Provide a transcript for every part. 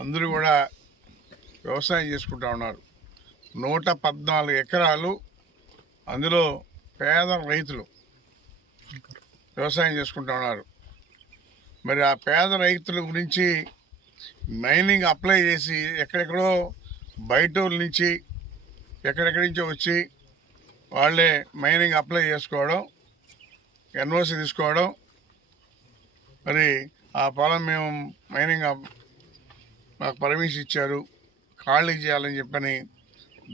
అందరూ కూడా వ్యవసాయం చేసుకుంటా ఉన్నారు. నూట పద్నాలుగు ఎకరాలు అందులో పేద రైతులు వ్యవసాయం చేసుకుంటా ఉన్నారు. మరి ఆ పేద రైతుల గురించి మైనింగ్ అప్లై చేసి ఎక్కడెక్కడో బయట నుంచి ఎక్కడెక్కడి నుంచో వచ్చి వాళ్ళే మైనింగ్ అప్లై చేసుకోవడం ఎన్ఓసి తీసుకోవడం. మరి ఆ పొలం మేము మైనింగ్ మాకు పర్మిషన్ ఇచ్చారు. ఖాళీ చేయాలని చెప్పని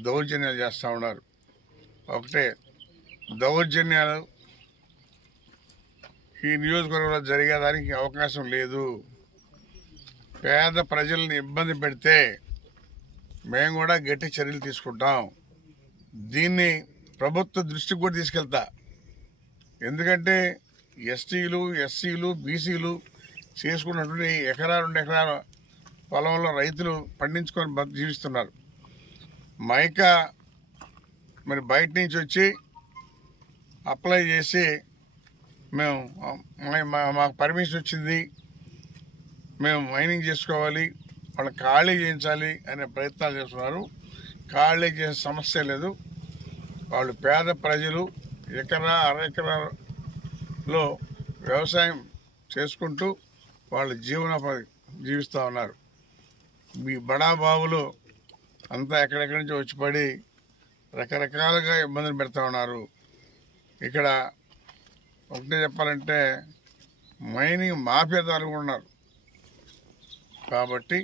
దౌర్జన్యాలు చేస్తూ ఉన్నారు. ఒకటే దౌర్జన్యాలు ఈ నియోజకవర్గంలో జరిగేదానికి అవకాశం లేదు. పేద ప్రజల్ని ఇబ్బంది పెడితే మేము కూడా గట్టి చర్యలు తీసుకుంటాం. దీన్ని ప్రభుత్వ దృష్టికి కూడా తీసుకెళ్తా. ఎందుకంటే ఎస్టీలు ఎస్సీలు బీసీలు చేసుకున్నటువంటి ఎకరా రెండు ఎకరాల పొలంలో రైతులు పండించుకొని జీవిస్తున్నారు. మైకా మరి బయట నుంచి వచ్చి అప్లై చేసి మేము మా- మాకు పర్మిషన్ వచ్చింది. మేము మైనింగ్ చేసుకోవాలి. వాళ్ళు ఖాళీ చేయించాలి అనే ప్రయత్నాలు చేస్తున్నారు. ఖాళీ చేసే సమస్య లేదు. వాళ్ళు పేద ప్రజలు ఎకరా అర ఎకరాలో వ్యవసాయం చేసుకుంటూ వాళ్ళ జీవనోపాధి జీవిస్తూ ఉన్నారు. మీ బడా బాబులు అంతా ఎక్కడెక్కడి నుంచి వచ్చి పడి రకరకాలుగా ఇబ్బందులు పెడతా ఉన్నారు. ఇక్కడ ఒకటే చెప్పాలంటే మైనింగ్ మాఫియాదారులు కూడా ఉన్నారు. కాబట్టి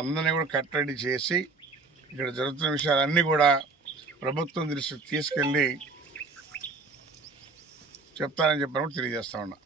అందరినీ కూడా కట్టడి చేసి ఇక్కడ జరుగుతున్న విషయాలన్నీ కూడా ప్రభుత్వం దృష్టికి తీసుకెళ్ళి చెప్తారని చెప్పినప్పుడు తెలియజేస్తా ఉన్నా.